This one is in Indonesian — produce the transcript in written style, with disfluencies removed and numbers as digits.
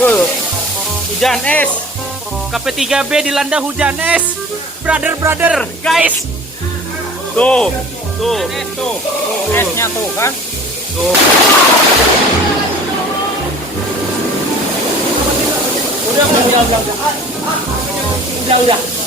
Hujan es. KP3B dilanda hujan es. Brother, guys. Tuh. Tuh, esnya tuh kan. Tuh. Udah.